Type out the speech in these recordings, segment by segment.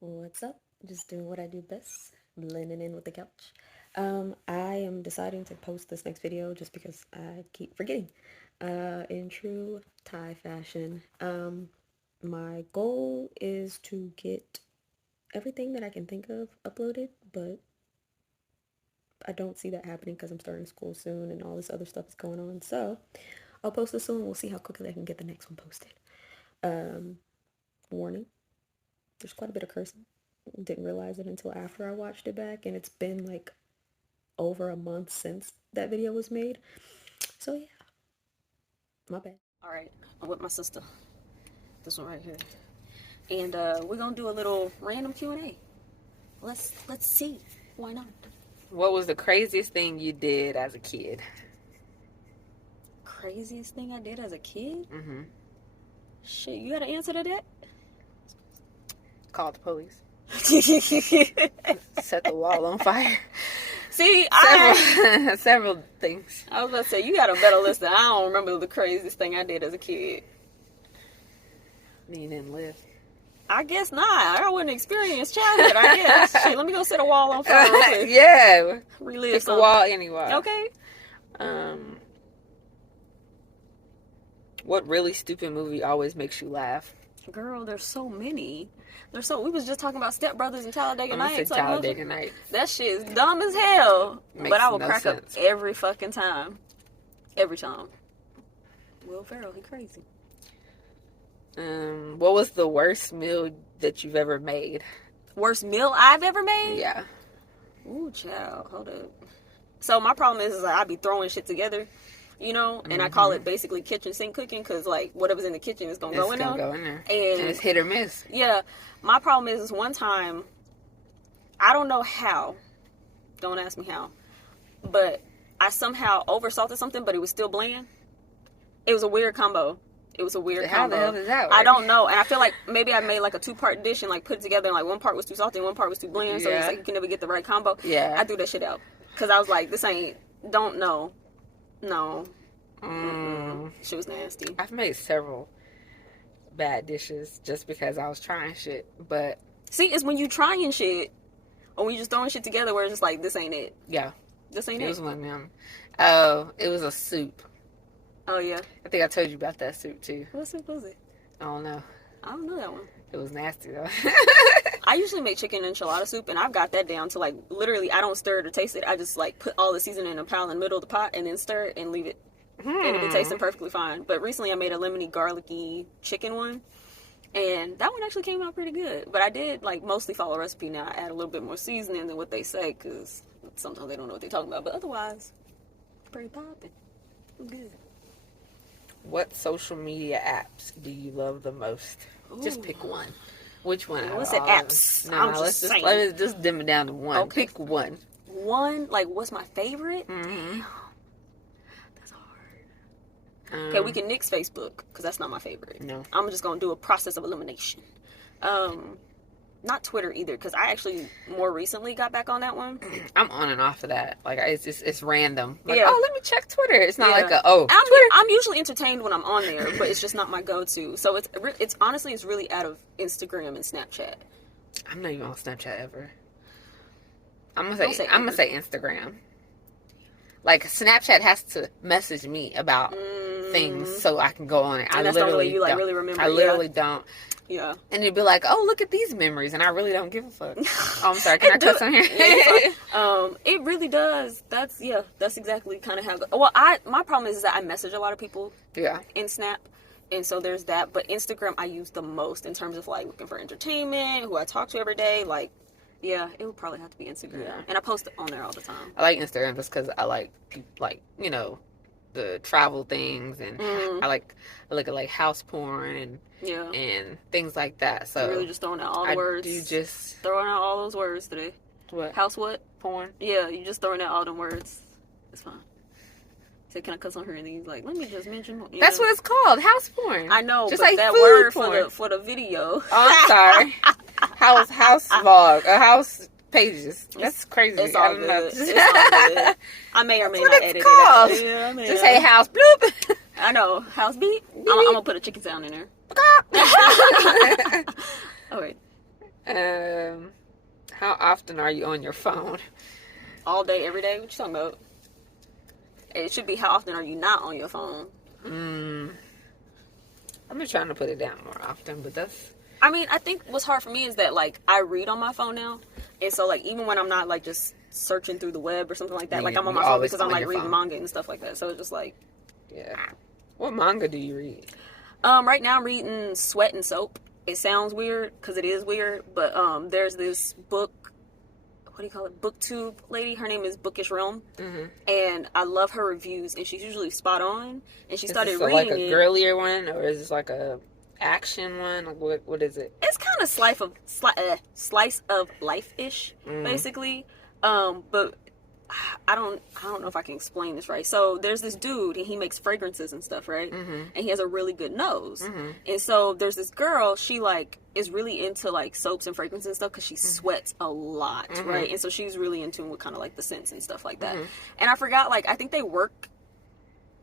What's up? Just doing what I do best, blending in with the couch. I am deciding to post this next video just because I keep forgetting. In true Thai fashion, my goal is to get everything that I can think of uploaded, but I don't see that happening because I'm starting school soon and all this other stuff is going on. So I'll post this soon. We'll see how quickly I can get the next one posted. Warning, there's quite a bit of cursing. Didn't realize it until after I watched it back, and it's been like over a month since that video was made. So yeah, my bad. All right, I'm with my sister. This one right here, and we're gonna do a little random Q&A. Let's see. Why not? What was the craziest thing you did as a kid? Craziest thing I did as a kid? Mm-hmm. Shit, you got an answer to that? Called the police. Set the wall on fire. See, several things. I was about to say, you got a better list than I don't remember the craziest thing I did as a kid. You didn't live. I guess not. I wouldn't experience childhood, I guess. Shit, let me go set a wall on fire real quick. Yeah. Relive Pick something. a wall anyway. Okay. What really stupid movie always makes you laugh? Girl, there's so many. We was just talking about Step Brothers and Talladega Nights. Talladega Nights. That shit is dumb as hell. Makes but I will no crack sense. up every fucking time. Every time. Will Ferrell, he crazy. What was the worst meal that you've ever made? Worst meal I've ever made? Yeah. Ooh, child. Hold up. So my problem is like I be throwing shit together, you know, and I call it basically kitchen sink cooking because like whatever's in the kitchen is gonna go in there. And it's hit or miss. Yeah. My problem is one time, I don't know how. Don't ask me how. But I somehow oversalted something, but it was still bland. It was a weird combo. How the hell does that work? I don't know. And I feel like maybe I made like a 2-part dish and like put it together and like one part was too salty and one part was too bland. So it's like you can never get the right combo. Yeah. I threw that shit out. Because I was like, this ain't, don't know. No. She was nasty. I've made several bad dishes just because I was trying shit. But see, it's when you trying shit or when you just throwing shit together where it's just like, this ain't it. Yeah. This ain't it. It was one of them. Oh, it was a soup. Oh, yeah. I think I told you about that soup, too. What soup was it? I don't know. I don't know that one. It was nasty, though. I usually make chicken enchilada soup, and I've got that down to, like, literally, I don't stir it or taste it. I just, like, put all the seasoning in a pile in the middle of the pot and then stir it and leave it. And it be tasting perfectly fine. But recently I made a lemony, garlicky chicken one, and that one actually came out pretty good. But I did, like, mostly follow a recipe now. I add a little bit more seasoning than what they say, because sometimes they don't know what they're talking about. But otherwise, pretty poppin'. I'm good. What social media apps do you love the most? Ooh. Just pick one. Which one? What's it, apps? No, I'm let's just saying. let's just dim it down to one. Okay. Pick one. One, like, what's my favorite? Mm-hmm. That's hard. Okay, we can nix Facebook, because that's not my favorite. No. I'm just going to do a process of elimination. Not Twitter either, because I actually more recently got back on that one. I'm on and off of that. Like, it's random. Like, Yeah. oh, let me check Twitter. It's not like I'm, Twitter. I'm usually entertained when I'm on there, but it's just not my go-to. So it's honestly, it's really out of Instagram and Snapchat. I'm not even on Snapchat ever. I'm gonna say Instagram. Like, Snapchat has to message me about things so I can go on it. And that's the only way you like really remember. I literally don't. Yeah. And it'd be like, oh, look at these memories, and I really don't give a fuck. Oh, I'm sorry. Can I cuss on here? It really does. That's exactly kind of how. Well, my problem is that I message a lot of people. Yeah. In Snap, and so there's that. But Instagram, I use the most in terms of like looking for entertainment, who I talk to every day. Like, yeah, it would probably have to be Instagram. Yeah. And I post it on there all the time. I like Instagram just because I like you know, the travel things, and I look at like house porn and things like that. So you're really just throwing out all the words. You just throwing out all those words today. What? House what? Porn. Yeah, you just throwing out all them words. It's fine. Say, can I cuss on her? And he's like, let me just mention. That's what it's called, house porn. I know, just but like that food word porn. for the video. Oh, I'm sorry. house vlog, house pages. That's crazy. It's all good. It's all good. I may or may not edit called. it out. Yeah, just say house bloop. I know. House beat? I'm gonna put a chicken sound in there. Oh, wait. How often are you on your phone? All day, every day? What you talking about? It should be how often are you not on your phone? I've been trying to put it down more often, but that's... I mean, I think what's hard for me is that, like, I read on my phone now. And so, like, even when I'm not, like, just searching through the web or something like that, like, I'm on my phone because I'm, like, reading manga and stuff like that. So it's just, like... Yeah. What manga do you read? Right now I'm reading Sweat and Soap. It sounds weird because it is weird, but there's this book, what do you call it, booktube lady. Her name is Bookish Realm, and I love her reviews, and she's usually spot on. And she started reading like a girlier one, or is this like a action one? Like what is it? It's kind of slice of life-ish, basically. But I don't know if I can explain this right. So there's this dude and he makes fragrances and stuff, right? And he has a really good nose. And so there's this girl, she like is really into like soaps and fragrances and stuff because she sweats a lot, right? And so she's really in tune with kind of like the scents and stuff like that. And I forgot, like, I think they work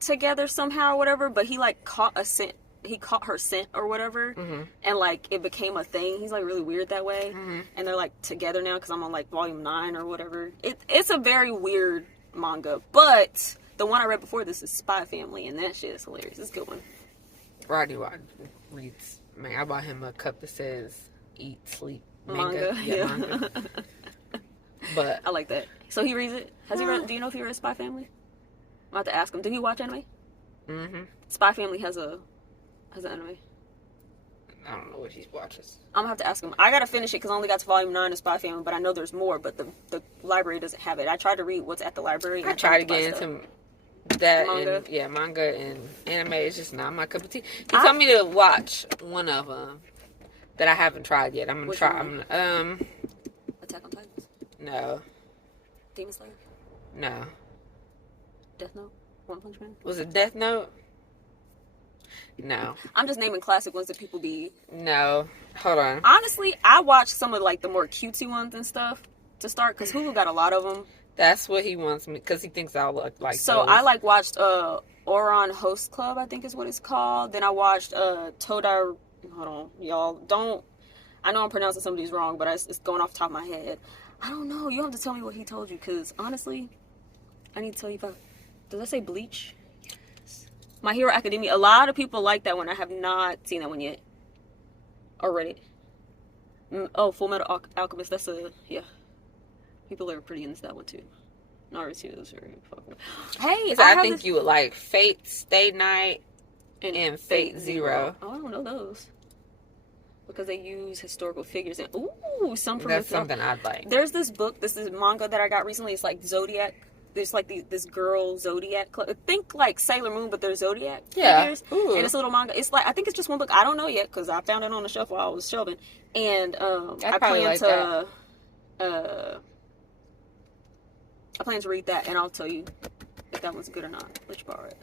together somehow or whatever, but he like caught a scent. He caught her scent or whatever, and like it became a thing. He's like really weird that way, and they're like together now because I'm on like volume 9 or whatever. It's a very weird manga, but the one I read before this is Spy Family, and that shit is hilarious. It's a good one. Rodney reads. Man, I bought him a cup that says "Eat, Sleep, Manga." Yeah. Manga. But I like that. So he reads it. Has he read? Do you know if he read Spy Family? I'm about to ask him. Did he watch anime? Spy Family has an anime. I don't know what he watches. I'm gonna have to ask him. I gotta finish it because I only got to volume 9 of Spy Family, but I know there's more. But the library doesn't have it. I tried to read what's at the library. I tried to get into that manga. And manga and anime is just not my cup of tea. He told me to watch one of them that I haven't tried yet. I'm gonna try. Attack on Titans. No. Demon Slayer. No. Death Note. One Punch Man. Was it Death Note? No. I'm just naming classic ones that people be... No. Hold on. Honestly, I watched some of, like, the more cutesy ones and stuff to start, because Hulu got a lot of them. That's what he wants me, because he thinks I'll look like So, those. I, like, watched, Oron Host Club, I think is what it's called. Then I watched, Todai... Hold on, y'all. Don't... I know I'm pronouncing some of these wrong, but it's going off the top of my head. I don't know. You have to tell me what he told you, because, honestly, I need to tell you about... Does that say Bleach? My Hero Academia. A lot of people like that one. I have not seen that one yet. Or read it. Full Metal Alchemist. That's a... Yeah. People are pretty into that one, too. Naruto is very fucking... Hey, so I think you would like Fate Stay Night and Fate Zero. Oh, I don't know those. Because they use historical figures. And ooh, some from... That's something I'd like. There's this book. This is manga that I got recently. It's like Zodiac... There's like this girl Zodiac club. Think like Sailor Moon, but they're Zodiac figures. Ooh. And it's a little manga. It's like, I think it's just one book. I don't know yet because I found it on the shelf while I was shelving. And I plan to read that, and I'll tell you if that one's good or not. Let you borrow it.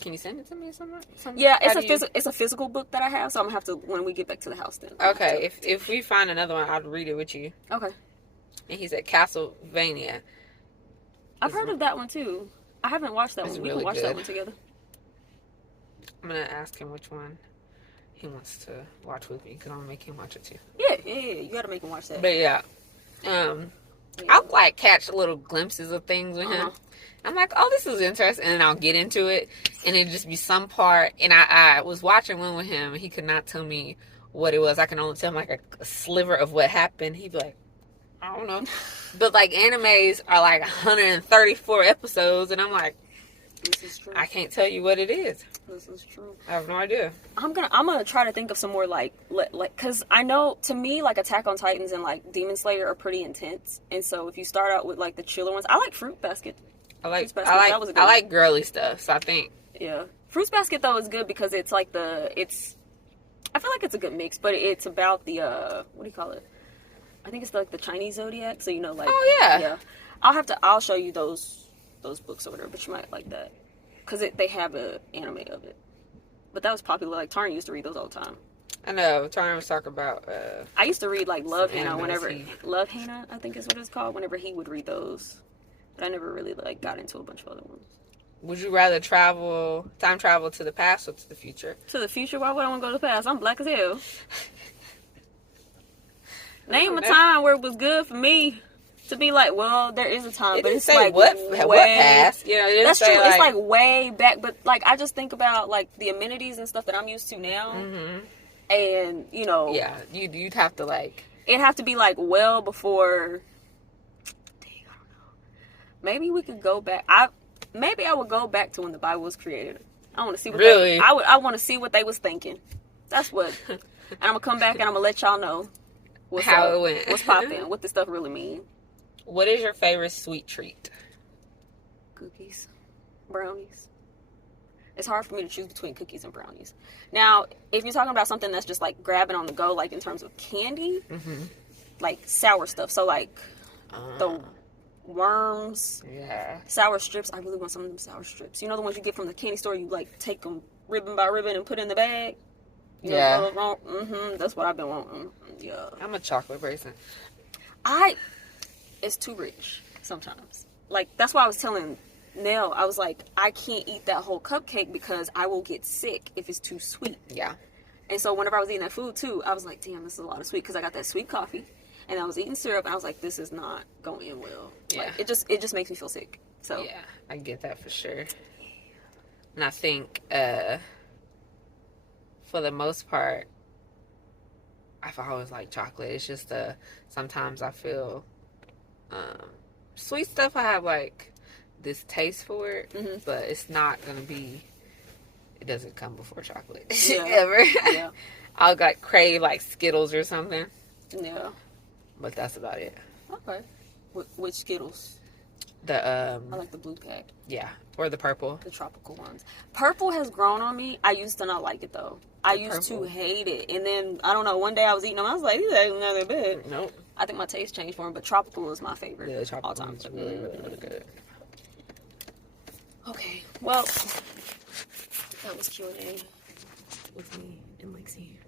Can you send it to me or something? Yeah, it's a physical book that I have, so I'm gonna have to when we get back to the house then. Okay, if we find another one, I'll read it with you. Okay. And he said Castlevania. I've heard of that one too. I haven't watched that one. We can watch that one together. I'm gonna ask him which one he wants to watch with me because I'm gonna make him watch it too. Yeah. You gotta make him watch that. But yeah, I'll like catch little glimpses of things with him. I'm like, oh, this is interesting, and then I'll get into it, and it'd just be some part. And I was watching one with him, and he could not tell me what it was. I can only tell him like a sliver of what happened. He'd be like, I don't know. But like animes are like 134 episodes, and I'm like, this is true. I can't tell you what it is. This is true. I have no idea. I'm gonna try to think of some more like because I know to me like Attack on Titans and like Demon Slayer are pretty intense, and so if you start out with like the chiller ones, I like Fruit Basket. I like girly stuff, so I think Fruits Basket though is good because it's like I feel like it's a good mix, but it's about the what do you call it? I think it's like the Chinese zodiac, so you know, like I'll show you those books or whatever, but you might like that because they have an anime of it. But that was popular. Like Taryn used to read those all the time. I know. Taryn was talking about. I used to read like Love Hannah Love Hannah, I think is what it's called. Whenever he would read those, but I never really like got into a bunch of other ones. Would you rather time travel to the past or to the future? To the future? Why would I want to go to the past? I'm black as hell. Name a time where it was good for me to be like, well, there is a time, but it's say like what past. You know, it didn't that's say true. It's like way back, but like I just think about like the amenities and stuff that I'm used to now, and you know, yeah, you'd have to like it'd have to be like well before. Dang, I don't know. Maybe we could go back. Maybe I would go back to when the Bible was created. I want to see what really. I want to see what they was thinking. That's what. And I'm gonna come back and I'm gonna let y'all know how it went. What's popping? What this stuff really mean? What is your favorite sweet treat? Cookies, brownies. It's hard for me to choose between cookies and brownies. Now, if you're talking about something that's just like grabbing on the go, like in terms of candy, like sour stuff. So like the worms, sour strips. I really want some of them sour strips. You know the ones you get from the candy store? You like take them ribbon by ribbon and put in the bag. You know, that's what I've been wanting. Yeah, I'm a chocolate person. It's too rich sometimes. Like that's why I was telling Nell, I was like, I can't eat that whole cupcake because I will get sick if it's too sweet. Yeah. And so whenever I was eating that food too, I was like, damn, this is a lot of sweet because I got that sweet coffee. And I was eating syrup, and I was like, "This is not going in well." Yeah, like, it just makes me feel sick. So yeah, I get that for sure. And I think, for the most part, I've always liked chocolate. It's just sometimes I feel sweet stuff. I have like this taste for it, but it's not gonna be. It doesn't come before chocolate ever. Yeah. I'll like crave like Skittles or something. Yeah. But that's about it. Okay. Which Skittles? I like the blue pack. Yeah. Or the purple. The tropical ones. Purple has grown on me. I used to not like it though. I used to hate it. And then, I don't know, one day I was eating them. I was like, these ain't not that bad. Nope. I think my taste changed for them. But tropical is my favorite. Yeah, tropical all time. is really, really, really good. Okay. Well, that was Q&A with me and Lexi.